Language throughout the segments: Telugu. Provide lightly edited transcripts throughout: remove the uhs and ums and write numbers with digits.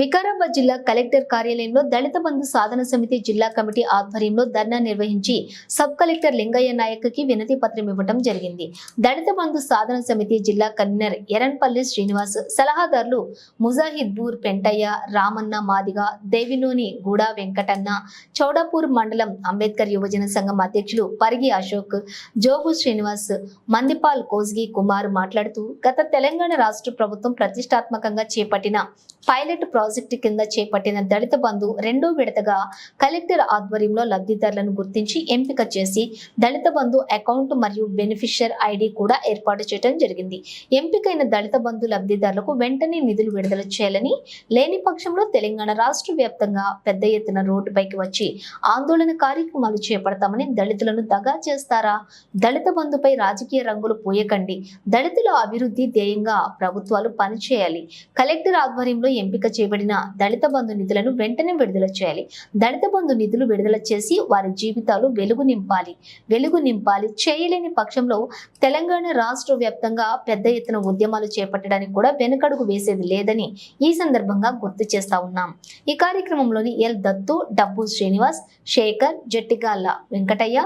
వికారాబాద్ జిల్లా కలెక్టర్ కార్యాలయంలో దళిత బంధు సాధన సమితి జిల్లా కమిటీ ఆధ్వర్యంలో ధర్నా నిర్వహించి సబ్ కలెక్టర్ లింగయ్య నాయక్కి వినతి పత్రం ఇవ్వడం జరిగింది. దళిత బంధు సాధన సమితి జిల్లా కన్వీనర్ ఎరన్పల్లి శ్రీనివాస్, సలహాదారులు ముజాహిద్పూర్ పెంటయ్య, రామన్న మాదిగ, దేవినోని గూడా వెంకటన్న, చౌడాపూర్ మండలం అంబేద్కర్ యువజన సంఘం అధ్యక్షులు పరిగి అశోక్, జోగు శ్రీనివాస్, మందిపాల్ కోజ్గి కుమార్ మాట్లాడుతూ గత తెలంగాణ రాష్ట్ర ప్రభుత్వం ప్రతిష్టాత్మకంగా చేపట్టిన పైలట్ ప్రాజెక్టు కింద చేపట్టిన దళిత బంధు రెండో విడతగా కలెక్టర్ ఆధ్వర్యంలో లబ్ధిదారులను గుర్తించి ఎంపిక చేసి దళిత బంధు అకౌంట్ మరియు బెనిఫిషియర్ ఐడి కూడా ఏర్పాటు చేయడం జరిగింది. ఎంపికైన దళిత బంధు లబ్ధిదారులకు వెంటనే నిధులు విడుదల చేయాలని, లేని పక్షంలో తెలంగాణ రాష్ట్ర వ్యాప్తంగా పెద్ద ఎత్తున రోడ్డుపైకి వచ్చి ఆందోళన కార్యక్రమాలు చేపడతామని, దళితులను దగా చేస్తారా, దళిత బంధుపై రాజకీయ రంగులు పోయకండి, దళితుల అభివృద్ధి ధ్యేయంగా ప్రభుత్వాలు పనిచేయాలి, కలెక్టర్ ఆధ్వర్యంలో ఎంపిక చేయబడిన దళిత బంధు నిధులను వెంటనే విడుదల చేయాలి, దళిత బంధు నిధులు విడుదల చేసి వారి జీవితాలు వెలుగు నింపాలి, చేయలేని పక్షంలో తెలంగాణ రాష్ట్ర వ్యాప్తంగా పెద్ద ఎత్తున ఉద్యమాలు చేపట్టడానికి కూడా వెనుకడుగు వేసేది లేదని ఈ సందర్భంగా గుర్తు చేస్తా ఉన్నాం. ఈ కార్యక్రమంలోని ఎల్ దత్తు, డబ్బు శ్రీనివాస్, శేఖర్, జట్టిగాల్ల వెంకటయ్య,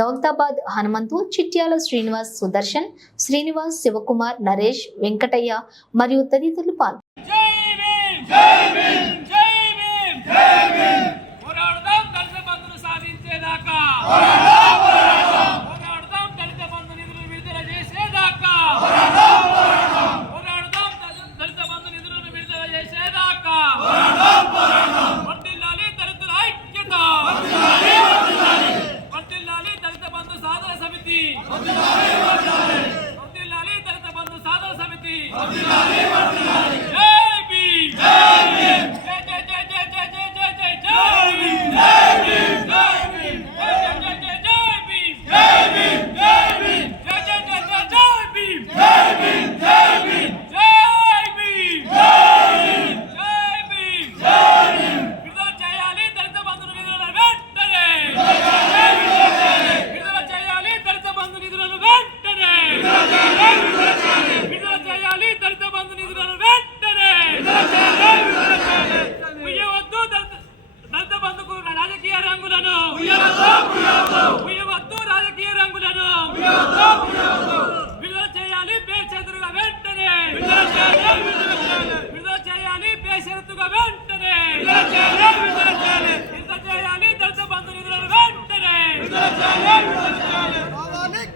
దౌలతాబాద్ హనుమంతు, చిట్యాల శ్రీనివాస్, సుదర్శన్, శ్రీనివాస్, శివకుమార్, నరేష్, వెంకటయ్య మరియు తదితరులు పాల్గొన్నారు.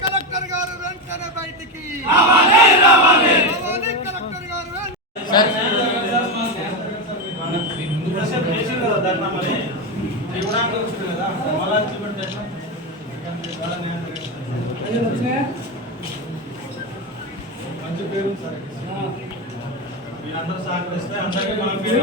కలెక్టర్ గారు వెంటనే బయటికి కలెక్టర్ గారు మంచి పేరు సార్, మీరందరూ సహకరిస్తే అందరికీ మన పేరు